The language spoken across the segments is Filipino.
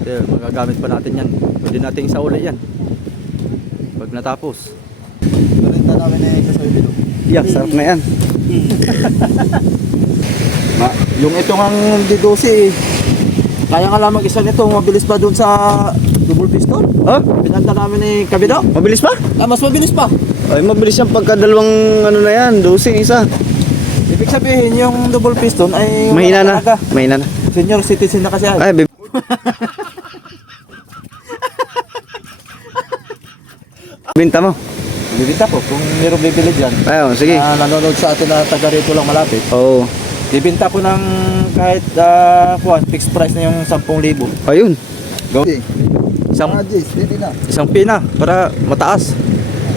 Kaya magagamit pa natin yan. Pwede nating sa uli yan. Pag natapos. Parinta namin eh sa bilog. Yeah, sarap na yan. Ma, yung ito ang D12 eh. Kaya nga lamang isa nito, mabilis pa dun sa double piston. Oh, Pinanta namin ni Kabido. mabilis pa? Ah, mas mabilis pa. Ay, mabilis yan pagka dalawang ano na yan, dosing isa. Ibig sabihin, yung double piston ay... Mahina na. Mahina na. Senior citizen na kasi ay. Ay, Binta mo. Bibita po, kung meron bibili dyan. Ayun, sige. na nanonood sa atin na taga rito lang malapit. Oo. Bibinta ko ng kahit uh, kuwan, fixed price na yung 10,000. Ayun. Go. Isang, Jis, hindi na. isang pina para mataas.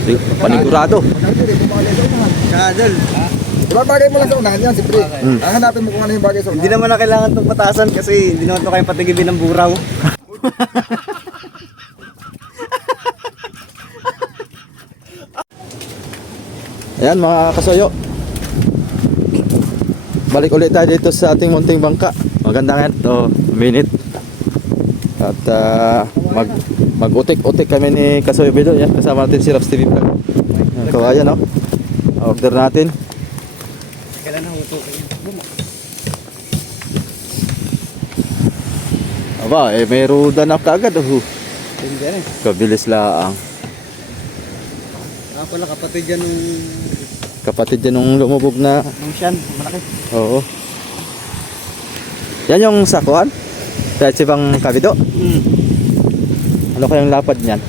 Di- Panigurado. Kadal. Diba bagay mo lang sa unahan yan, siyempre. Mm. Ang hanapin mo kung ano yung bagay sa unahan. Hindi naman na kailangan itong patasan kasi hindi naman ito kayong patigibin ng buraw. Ayan mga kasoyo. Balik ulit tayo dito sa ating munting bangka. Maganda nga to, minute. At ah, mag mag-utik-utik kami ni Kasoyo Bido. Yan, kasama natin si Raps TV Vlog. Yan, kawayan no. Order natin. Kailan na uto kayo? Aba, eh may ruda na kagad. Oh. Rin. Kabilis laang. Ah, pala kapatid yan nung, Kapatid yan nung lumubog na. nung siyan. Malaki. Oo. Yan yung sakuan. Dahil si Bang Kabido. Hmm. Ano kayang lapad niyan?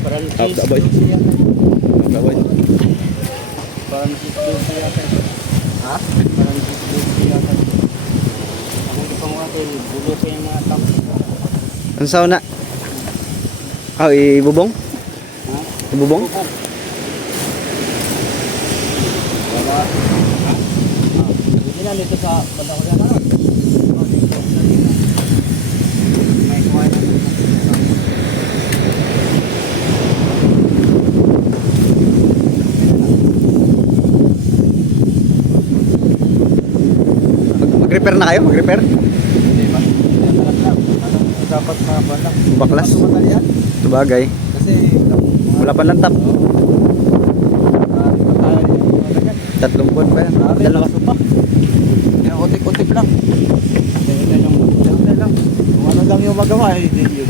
Parang Ah, daboy. Gawin. Parang cheese siya yata. Ha? Parang cheese yata. Ako di pa mga ito, bulo sa yung mga tao. Ano sa una? Ah, ibubong? Ha? Ibubong? Baka, ha? Hindi na dito sa banda ko yan. dito sa lina. May na. Mag- Mag-repair na kayo? Mag-repair? Hindi, Anong dapat na balang? Baklas? Sabagay. Kasi mga- Wala pa lang tap. Ah, mga. Tatlong buwan pa yan. Grabe. Dalawa ka. Yung utik-utik lang. Ganyan lang yung lang. Kung ano lang yung magawa, eh, hindi yun.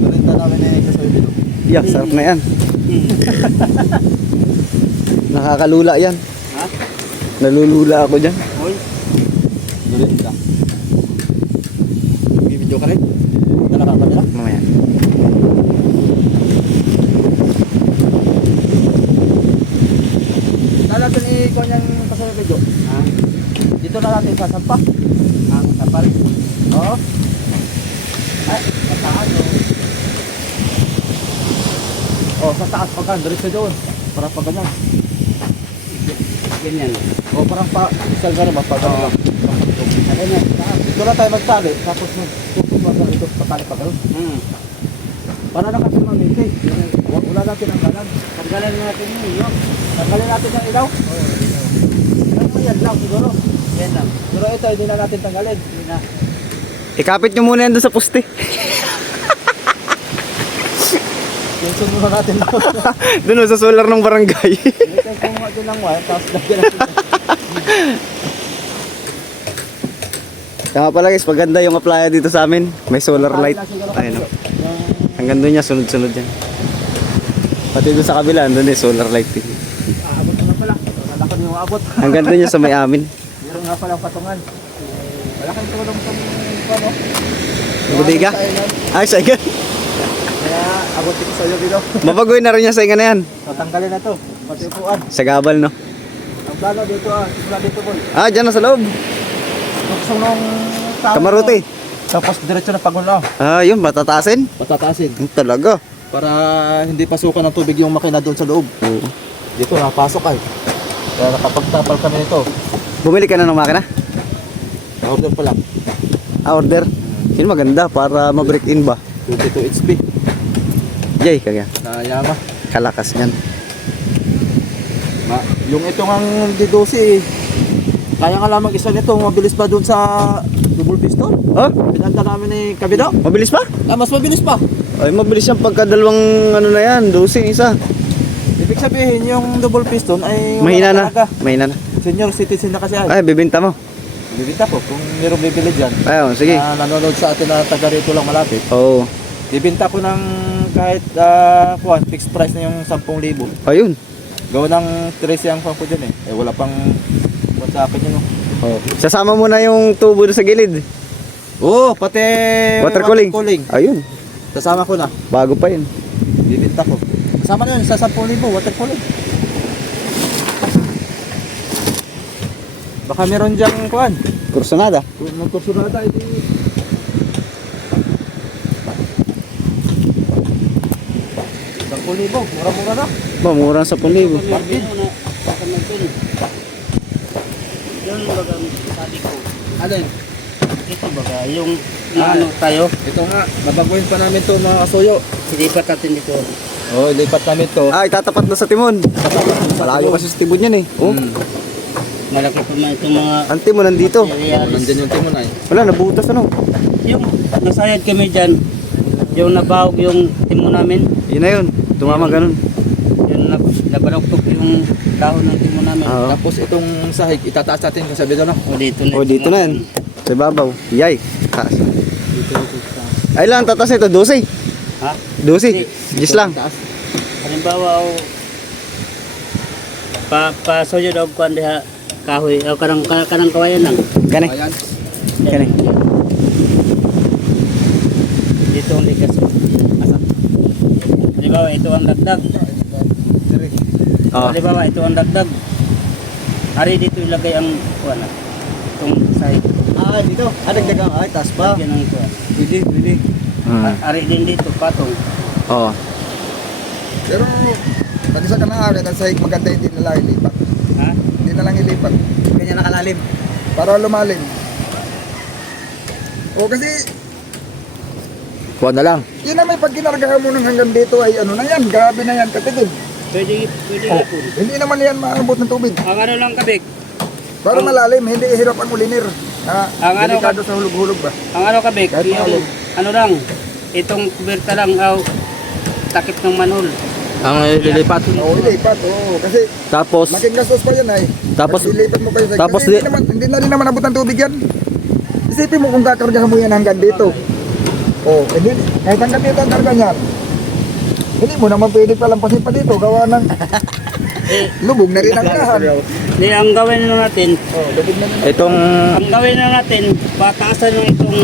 Parinta namin sa soy bilog. Yeah, sarap na yan. Nakakalula yan. Ha? Nalulula ako dyan. Hoy, Parinta. Bibidyo ka rin? Dito na natin sasampa. Ang tapal. Oo. Ay, sa taas oh. Oh, sa taas pagka, diretso doon. Para pag ganyan. Ganyan. O parang pa, isang gano'n ba? Pag ganyan. Ano na, taas. Dito lang tayo magtali, tapos magtutubang sa dito, patali pa gano'n. Hmm. Para na kasi mamiti. Wala wala natin ang kanan. Tanggalan natin yun, yun. Tanggalin natin ang ilaw. Ano yan lang siguro. Yan lang. Pero ito, hindi na natin tanggalin. Hindi na. Ikapit nyo muna yan doon sa poste. Yung sunod natin doon. doon sa solar ng barangay. Hindi tayo kumuha din ng wire, tapos lagyan natin. Kaya pala guys, maganda yung applya dito sa amin. May solar light. Ayun o. Hanggang doon niya, sunod-sunod yan. Pati doon sa kabila, doon eh, solar light din. Aabot na pala. Malaki yung abot. Hanggang doon niya sa may amin. Nga pala patungan. Malaking tulong sa ano. Ang Budiga? Ay, sa igan. Kaya abot ko sa iyo dito. Mabagoy na rin niya sa ingan na yan. Tatanggalin na to. Pati upuan. Sa gabal, no? Ang plano dito ah. Simula dito boy. Ah, dyan na sa loob. Gusto nung tao. Kamaruti. Tapos diretso na pagulo. Ah, yun, matataasin. Patataasin. Yung Talaga. Para hindi pasukan ng tubig yung makina doon sa loob. Oo. Dito napasok ay. Kaya nakapagtapal kami nito. Bumili ka na ng makina? Order pa lang. Ah, order. Yun maganda para ma-break in ba? 22 HP. Jay, kaya. Na Yama. Kalakas niyan. Ma, yung itong ang D12 eh. Kaya nga lamang isa nito, mabilis pa dun sa double piston. Ha? Pinanda namin ni Kabido. Mabilis pa? Ah, mas mabilis pa. Ay, mabilis yan pagka dalawang ano na yan, dosing isa. Ibig sabihin, yung double piston ay... Mahina na. Mahina na. Senior citizen na kasi ay. Ay, bibinta mo. Bibita po, kung mayroong bibili dyan. Ayun, sige. Na nanonood sa atin na taga rito lang malapit. Oo. Bibinta ko ng kahit uh, kuhan, fixed price na yung 10,000. Ayun. Gawa ng 13 ang pang ko dyan eh. Eh wala pang kuhan sa akin yun. oh. Oh. Sasama mo na yung tubo sa gilid. Oo, pati Water cooling. Ayun. Sasama ko na. Bago pa yun. Bibinta ko. Kasama na yun sa 10,000 water cooling. Baka meron diyang kuhan. Kursunada. Kung magkursunada, ito libo, mura-mura na. Ba, murang 10,000. Bakit? Yun baga sabi ko, yun? ito baga, yung Ah. ano tayo, Ito nga, babaguhin pa namin to mga kasuyo. silipat natin dito. Oo, oh, lipat namin to. Ay, tatapat na sa timon. Malayo kasi sa timon yan eh. Oh. Hmm. Malaki pa man itong mga Ang timon nandito. materials. Nandyan yung timon ay. Wala, nabutas ano. Yung nasayad kami dyan, yung nabawag yung timo namin, Yun na yun. Tumama ganun. yung nab nabaloktok yung dahon ng timo namin. Oo. Tapos itong sahig, itataas natin yung sabi doon. no? O dito na. Oh, dito na yan. Sa babaw. Yay. Taas. Dito, dito, sa- Ay lang, tatas nito. 12. Ha? 12. Gis lang. Taas. Halimbawa, o pa pa soyo daw kuan diha kahoy o kanang kanang kawayan lang. Gani. Ayan. Gani. Dito ang likas. Asa? Halimbawa, ito ang dagdag. Oh. Halimbawa, ito ang dagdag. Ari dito ilagay ang kuan ah. Itong sahig. Ah, dito. Ah, dagdagang. Ay, taas pa. Yan ang kuan. Pwede, pwede. Hmm. Ari din dito patong. Oh. Pero, pag isa ka na ang sahig maganda hindi na lang ilipat. Ha? Na lang ilipat. Ganyan nakalalim. Para lumalim. O kasi, Kuha na lang. yun na may pag ginargahan mo ng hanggang dito ay ano na yan, grabe na yan, katigid. Pwede pwede Oh, ipon. hindi naman yan maabot ng tubig. Ang ano lang kabik, Para malalim, hindi hirap ang ulinir. Ha? Ang ano Delikado sa hulog-hulog ba? ang ano kabik, Kahit yung ano lang, itong kuberta lang aw takip ng manhol. Ang lilipat. Oo, ilipat. Oo, kasi Tapos, laking gastos pa yan ay. tapos, ilipat mo pa sahig. tapos Kasi hindi, di- naman, hindi na rin naman abot ng tubig yan. Isipin mo kung kakargahan mo yan hanggang dito. Oh, hindi, kahit hanggang dito ang karga niyan. Hindi mo naman pwede palampasin pa dito. Gawa ng lubog na rin ang lahan. Di ang gawin na natin, Oh, lubog na rin. itong, ang gawin na natin, pataasan ng itong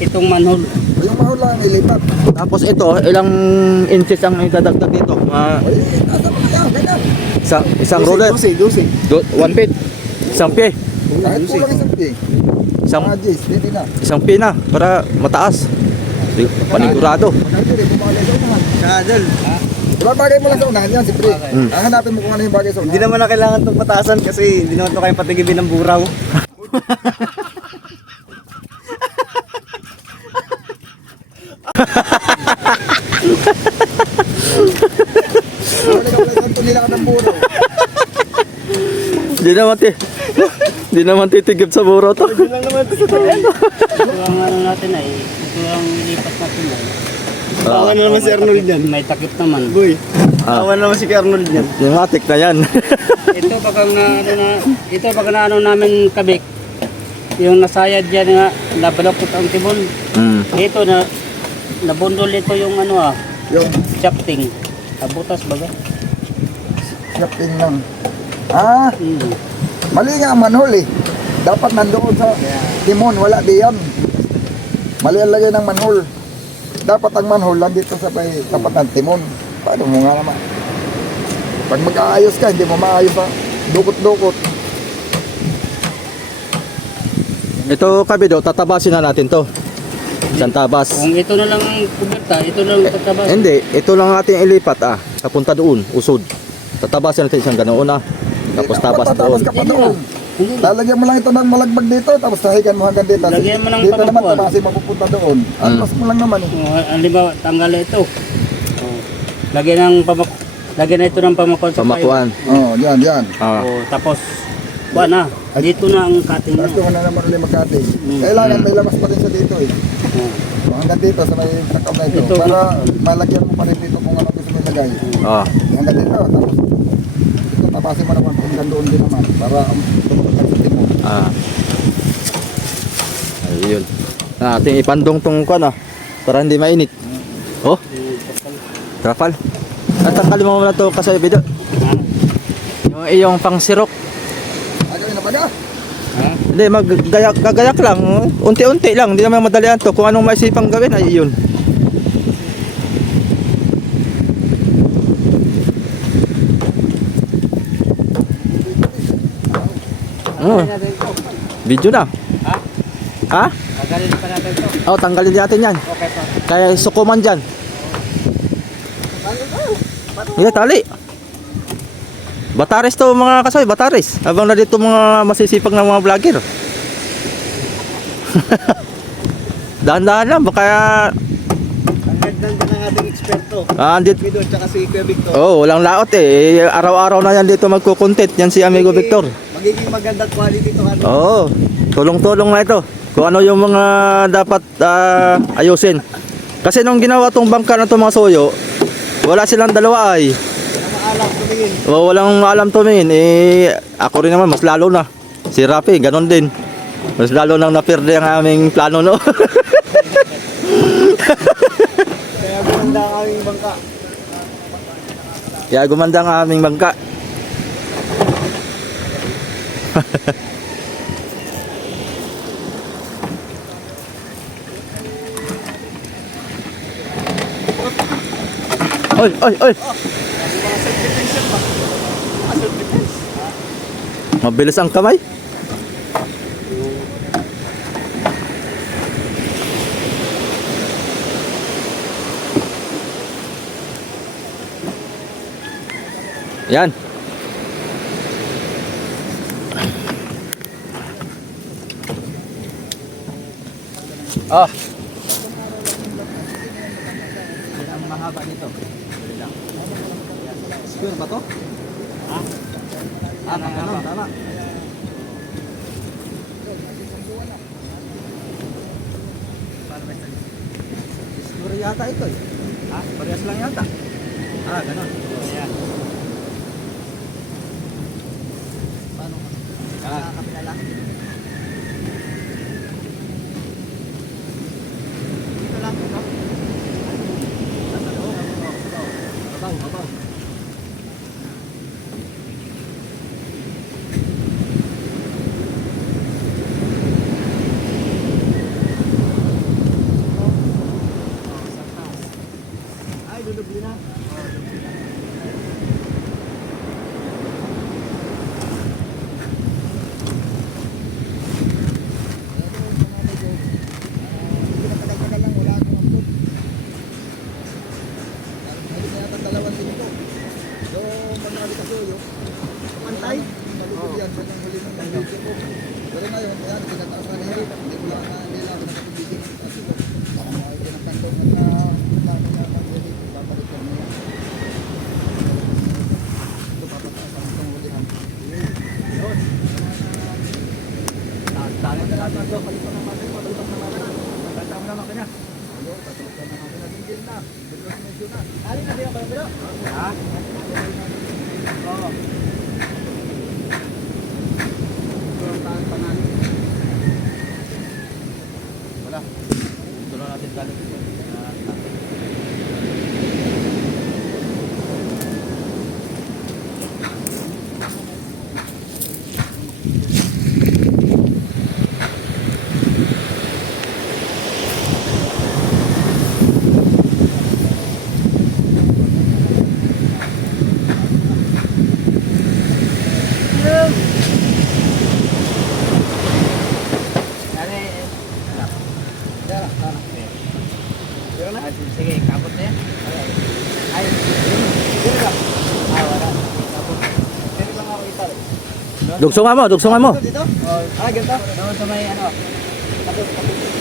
itong manhol. O, yung mahal lang ilipat. tapos ito, ilang inches ang itadagdag dito? Mga Ay, nasa mga yan, ganyan. isang, isang roller. Dusi, dusi. Do, one feet. Isang pie. Kahit kulang isang pi. Isang, Mga Jis, hindi na. isang pie na para mataas. Panigurado. Sa. Kadal. Diba bagay mo lang sa unahan yan, siyempre. Mm. Hahanapin mo kung ano yung bagay sa Hindi unahan. naman na kailangan itong pataasan kasi hindi naman ito kayong patigibin ng buraw. Wala ka wala sa nila ka ng buro. Di naman ti. Di naman titigib sa buro to. Ito ang ano natin ay, ito ang ilipat natin ay. Awa na naman si Arnold yan. May takip naman. Boy, Ah. awa na naman si Arnold yan. Matik na yan. ito pag ang na, ano na, ito pag na ano namin kabik, yung nasayad dyan nga, nabalokot ang tibon. mm. Ito na, nabundol ito yung ano ah, Yung chapting. Abutas baga. yapin lang. Ah, mali nga ang manhole eh. Dapat nandoon sa timon, wala diyan. Mali ang lagay ng manhole. Dapat ang manhole lang dito sa may tapat ng timon. Paano mo nga naman? Pag mag-aayos ka, hindi mo maayos pa. Dukot-dukot. Ito kabido, tatabasin na natin to. Isang tabas. Kung ito na lang ang kuberta, ito na lang tatabas. Hindi, ito lang ating ilipat ah. Papunta doon, usod. Tatabasin natin isang ganoon ah. Tapos Tatabas doon. na. Lalagyan mo lang ito ng malagbag dito, tapos tahigan mo hanggang dito. Lagyan mo ng dito naman pamukuan. tabasin mapupunta doon. Hmm. Alpas mo lang naman eh. Oh, halimbawa, tanggal ito. Oh. Lagyan ng pamak lagyan na ito ng pamakon sa Pamakuan. Oh, yan, yan. Ah. Oh, tapos Kuha na. Dito na ang cutting Tapos niya. kung na naman ulit magkating. Mm. Kailangan may labas pa rin sa dito eh. Oh. Hanggang dito sa may takam na ito. Ito, para malagyan mo pa rin dito kung ano gusto mo ilagay. Oh. Hanggang dito. Tapos tapasin mo naman hanggang doon din naman. Para um, tumutukan sa timo. Ah. Ayun. Ah, ating ipandong tong kuan ah. Para hindi mainit. Oh. Trapal. At tanggalin mo muna to kasi video. Yung iyong pangsirok. Agawin na baga. Ha? Hindi, maggayak gagayak lang. Unti-unti lang. Hindi naman madalian to. Kung anong maisipang gawin ay yun. Oh, video na. Ha? Ha? Tagalin pa natin ito. Oh, tanggalin natin yan. Okay pa. Kaya sukuman dyan. Hindi, tali. Batares to mga kasoy, batares. Habang na dito mga masisipag na mga vlogger. Dahan-dahan lang, baka Ang ganda ng ating eksperto. ah, andit, Pido at saka si Kuya Victor. oh, walang laot eh. Araw-araw na yan dito magko-content. Yan si Amigo Victor. Magiging maganda quality to ano. Oo, tulong-tulong na ito. Kung ano yung mga dapat ah, ayusin. Kasi nung ginawa tong bangka na itong mga soyo, wala silang dalawa ay. Maalam tumingin. O, walang alam tumingin. Eh, ako rin naman, mas lalo na. Si Rafi, ganon din. Mas lalo nang naperde ang aming plano no. Kaya ganda ang aming bangka. Kaya gumanda ang aming bangka. Oy, oy, oy. Mabilis ang kamay. Yan. Ah, Ang mahaba nito. Square ba to? Ha? Ah, tama, tama. Square yata ito eh. Ha? Parehas lang yata. Ah, ganun. Ayan. Paano? Ah. kapila lang. Pero ngayon, kaya tinataas na nila. Hindi ko lang nila ako nakapibigil. Ay, pinagkantong na dami na pag-ulit. Babalikan nila. Ito papataas ang itong hulihan. Tali na lang ito. Palitan na natin. Palitan na natin. Palitan na natin na. Ayun, tatulog na natin na din na. Dito na medyo na. Ali na din ang pala. Ha? Oo. Wala. Ito na natin galing. Sige, kapot na yan. Ay, dito lang. Ah, wala. Tapos, dito lang ako itali. Dugsungan mo, dugsungan mo. Dito? Ah, ganito? Doon sa may ano. Tapos, tapos.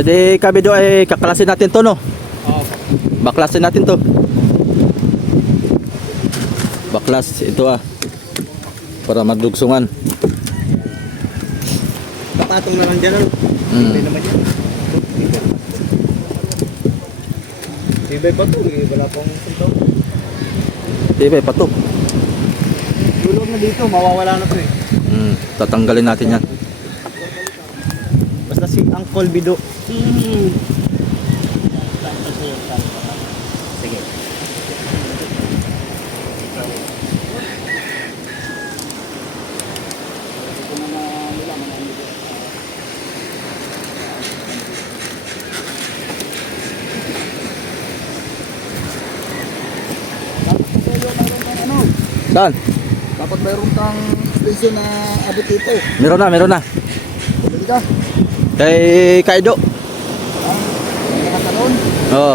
Adi kami do ay kaklasin natin to no. Oo. Baklasin natin to. Baklas ito ah. Para madugsungan. Kapatong na lang dyan. ano? Hindi Mm. naman yan. Sibay pa to eh. Wala pang ito. Diba, pato. Dulog na dito. Mawawala na to eh. Mm. Tatanggalin natin yan. Basta si Uncle Bido. Hmm. Sige. Saan? Dapat mayroon kang station na abot dito. Meron na, meron na. Bili ka. Kay Kaido. Oo.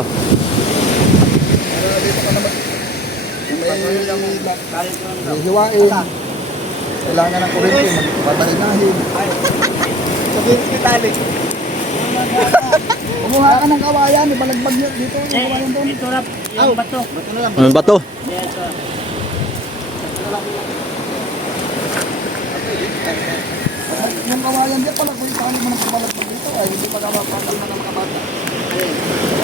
May, hiwain. Kailangan ng kurente. Patalinahin. Sabihin si Tali. Kumuha ka ng kawayan. Ibalagbag niyo dito. Ang kawayan doon. Ito na, yung bato. Bato na lang. Ano ba to? Ito. Yung kawayan dyan pala. Kung paano mo nakabalagbag dito. Ay hindi pa kapapakal na ng makabata.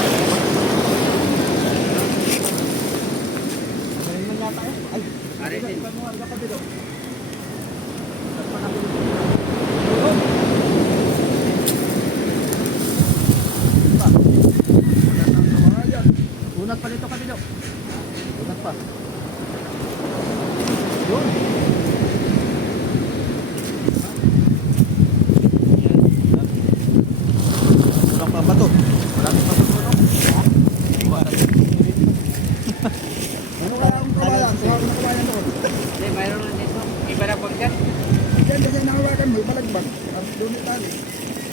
Unat pa dito kabilo. Unat pa. Wala pa bato. Wala pa bato. Ano kaya ang kawayan? Kuha ko ng kawayan doon. Hindi, mayroon na dito. Iba na pagkat. Diyan kasi nakawakan mo. Ibalagbag. Ang Doon yung tali.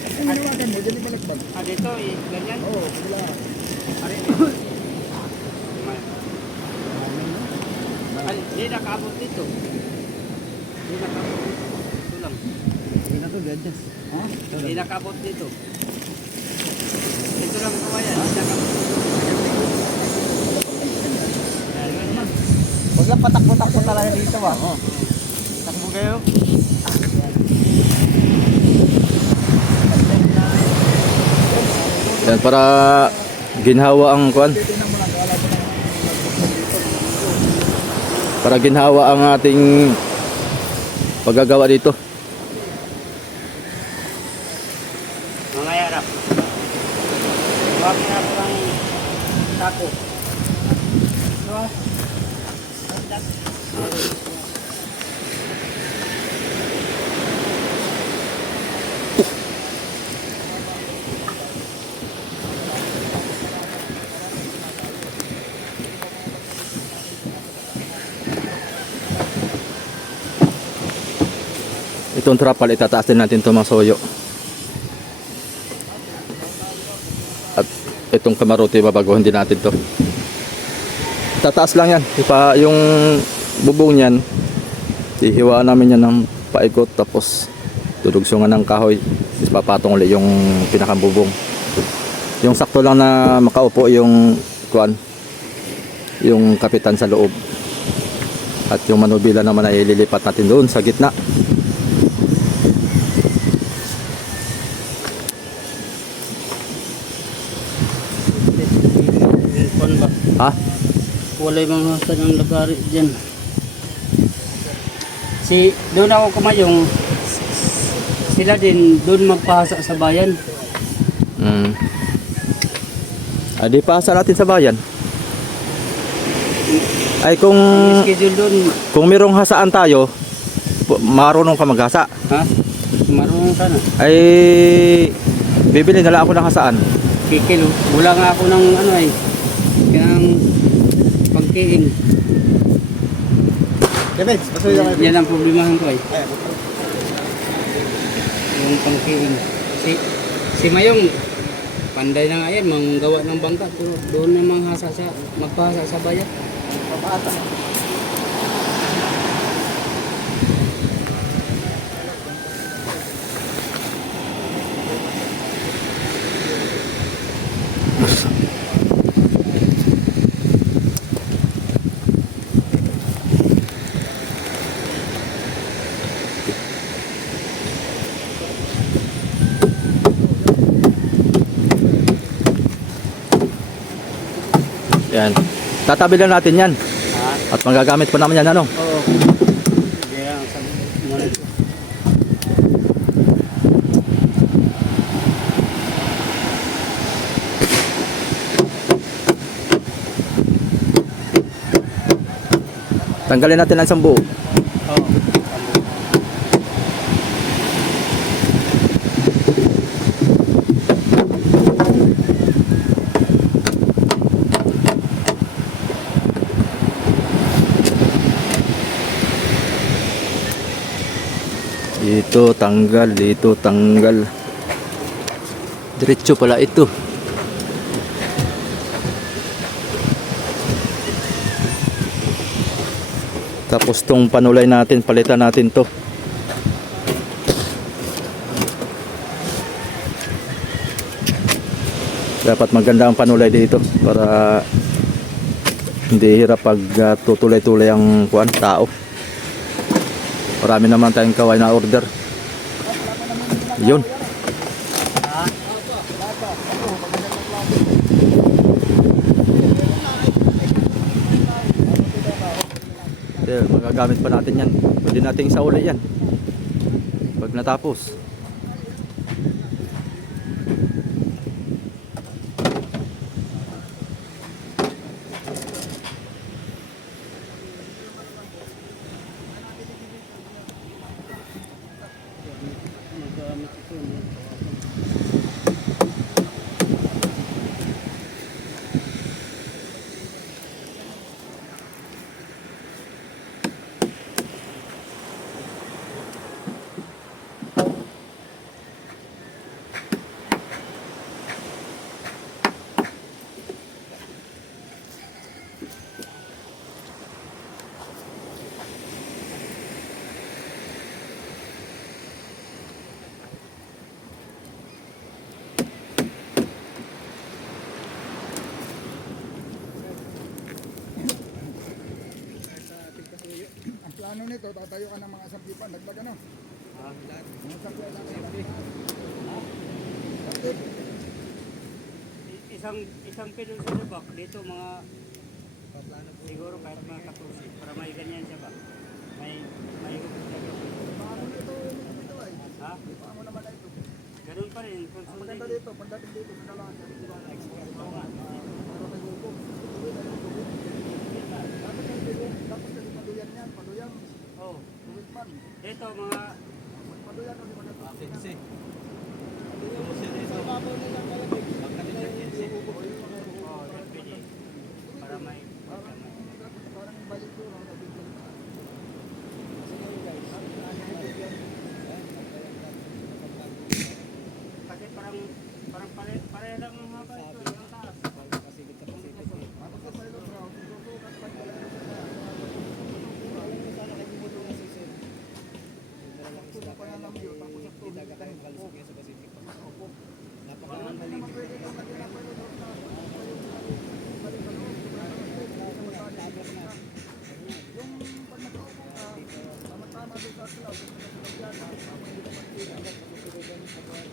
Ang hinawakan mo. Diyan ibalagbag. Ah, dito, eh, ganyan. Oo. Sila. Ari. Ay, Hindi nakaabot dito. Hindi nakaabot dito. Ito lang. Sige na to, ganyan. Ha? Hindi nakaabot dito. Ito lang kawayan. Hindi nakaabot dito. Huwag lang patakbo-takbo talaga dito ba? Oo. Takbo kayo. Yan para ginhawa ang kuan. Para ginhawa ang ating paggagawa dito. Mga yarap. Huwag niya ako ng tako. So, Itong trapal itataas din natin itong mga soyo. At itong kamarote babaguhin din natin to. Tataas lang yan. Ipa, yung bubong niyan, ihiwaan namin yan ng paikot tapos dudugsungan ng kahoy. Tapos papatong ulit yung pinakabubong. Yung sakto lang na makaupo yung kuan, yung kapitan sa loob. At yung manubila naman ay ililipat natin doon sa gitna. Kuan ba? Ha? Wala yung mga hasa ng lagari dyan. Si, doon ako kumayong, sila din doon magpahasa sa bayan. Mm. Adi pa sa natin sa bayan. Ay kung doon, kung merong hasaan tayo, marunong ka maghasa. ha? Marunong ka na. Ay bibili na lang ako ng hasaan. Kikil, wala nga ako ng ano eh, ng pagkiing. Kevin, pasuyo kayo. Yan ang problemahan ko eh. Yung pangkiing. Si, si Mayong, panday na nga yan, manggawa ng bangka. Doon na manghasa sa, magpahasa sa bayan. Papata. Yan. Tatabi lang natin yan. At magagamit pa naman yan ano. Oo. Kaya. Tanggalin natin ang isang buo. Oo. Dito tanggal, dito tanggal. Diretso pala ito. Tapos tong panulay natin, palitan natin to. Dapat maganda ang panulay dito para hindi hirap pag ah, tutulay-tulay ang kuan tao. Marami naman tayong kaway na order. Yun. There, magagamit pa natin yan. Pwede nating sauli yan. Pag natapos. Ang plano nito, tatayo ka ng mga sampipan, dagdag ano? Ah, Mga sampipan lang. Isang isang pilo sa lubak dito mga siguro kahit mga 14 para may ganyan siya ba? May may Paano nito, nito ay? ha? Paano naman na ito? Ganun pa rin Ang maganda dito, pagdating dito sa dalawa, may hukom. Dapat yung bigyan, dapat kasi paduyan yan, paduyan, Oh, tuwid man. dito mga Paduyan o di ba dito? oh, pwede para may Parang balik doon, ang sabi ko. kasi parang parang pare pare lang ang haba ito, yung taas. Tapos sa ilo, bro, susukat pa nila yung Ito na pangalamyo, tapos sa tubig, tayo Opo. Parang hindi naman pwede itong lagyan ng pwede doon na- balik sa loob, Yung pag nakaupo ka, tama-tama doon sa silaw, doon sa silagyan, tama hindi ka magtira.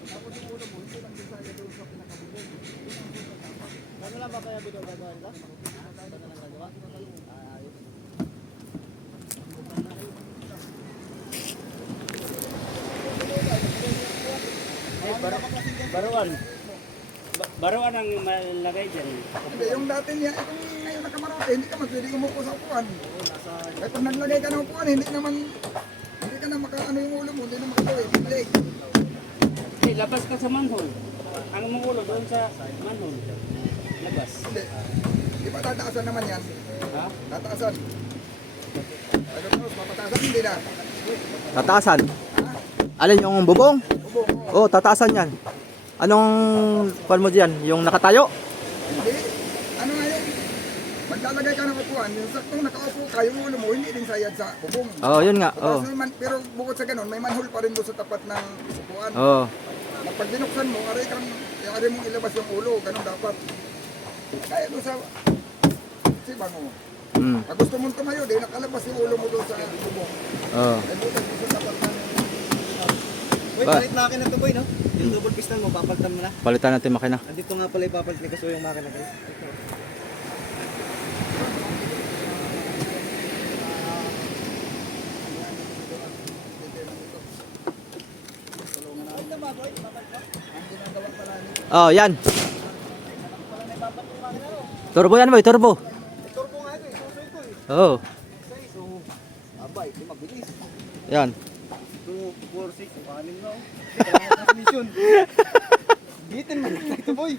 Tapos yung ulo mo, hindi lang din saya doon sa pinakabubog. Yun ang doon sa tama. Ano lang ba kaya bito gagawin ka? Ano lang gagawa? Ah. Eh, bar baruan. Ba baruan ang malagay dyan. Hindi, yung dati niya, itong ngayon nakamarote, hindi ka pwede umupo sa upuan. Kahit pag naglagay ka ng upuan, hindi naman, hindi ka na makaano yung ulo mo, hindi na makagawin, hindi. Eh, labas ka sa manhole. Ang mangulo doon sa manhole. Labas. Hindi. Di ba tataasan naman yan? Ha? Tataasan. Ano tapos, papataasan, hindi na. Tataasan. Alin yung bubong? Ubong, oo. Oh, tataasan yan. Anong kuan mo diyan? Yung nakatayo? Hindi. Ano nga yun? Maglalagay ka ng upuan, yung saktong nakaupo ka, yung ulo mo, hindi din sayad sa bubong. Oh, yun nga. Oh. Man, pero bukod sa ganun, may manhole pa rin doon sa tapat ng upuan. Oh. Na pag binuksan mo, aray kang, aray mong ilabas yung ulo, ganun dapat. Kaya doon sa sibang mo. Mm. Pag gusto mong tumayo, di nakalabas yung ulo mo doon sa tubo. Oo. Eh, butas mo na. Wait, Ba- na akin ang tuboy, no? Yung hmm. double piston mo, papalitan mo na. Palitan natin yung makina. Andito nga pala ipapalit ni Kaso yung makina. guys. Ito. Oh, yan. Turbo yan boy, turbo. Turbo nga ito eh. Susoy ko eh. Oh, So, abay, di mabilis. yan. 2, 4, 6, panin na oh. Transmission. Bitin man ito boy.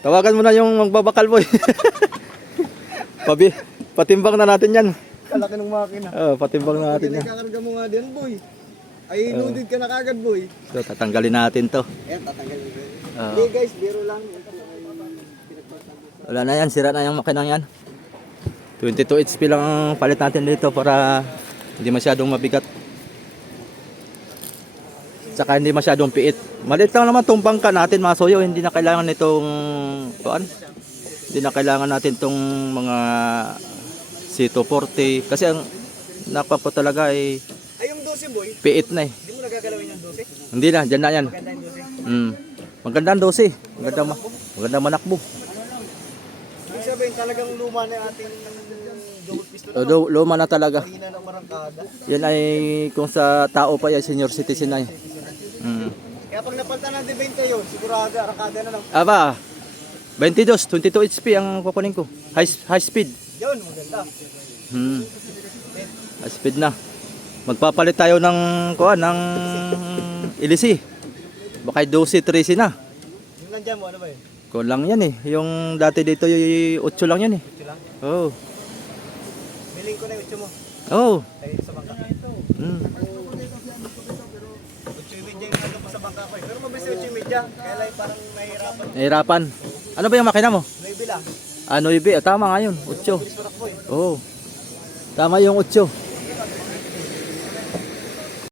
Tawagan mo na yung magbabakal boy. Pabi, patimbang na natin yan. Kalaki ng makina. Oh, patimbang na natin yan. nakakarga mo nga din boy. Ay, loaded ka na kagad boy. So, tatanggalin natin to. Ayan, tatanggalin. Oh. Hindi guys, biro lang. Wala na yan, sira na yung makinang yan. 22 HP lang ang palit natin dito para hindi masyadong mabigat. Saka hindi masyadong piit. Malit lang naman itong bangka natin mga soyo. Hindi na kailangan nitong kuan. Hindi na kailangan natin itong mga C240. Kasi ang napa po talaga ay Ay, yung 12 boy, piit na eh. hindi mo nagagalawin yung 12. Hindi na, dyan na yan. Ganda yung 12. Mm. Maganda ang 12. Maganda, ma maganda manakbo. Sabihin, talagang luma na ating double lu- luma na talaga. Yan ay kung sa tao pa yan, senior citizen na yan. Mm. Kaya pag napalta ng D20 yun, sigurado arakada na lang. Aba, 22, 22 HP ang kukunin ko. High, high speed. Yun, maganda. Hmm. High speed na. Magpapalit tayo ng kuan ng ilisi. Baka 12, 13 na. Yung nandiyan mo, ano ba yun? Kung lang yan eh. Yung dati dito yung 8 lang yan eh. Ito lang. Oh. Biling ko na yung 8 mo. Oh. Tayo sa bangka. Hmm. 8 yung medya yung nandun pa sa bangka ko eh. Pero mabilis yung 8 yung medya. Kaya lang parang mahirapan. Nahirapan. Ano ba yung makina mo? May bila. Ano ibi? Ah, tama nga yun. 8. Bilis parak po eh. Oo. Tama yung 8.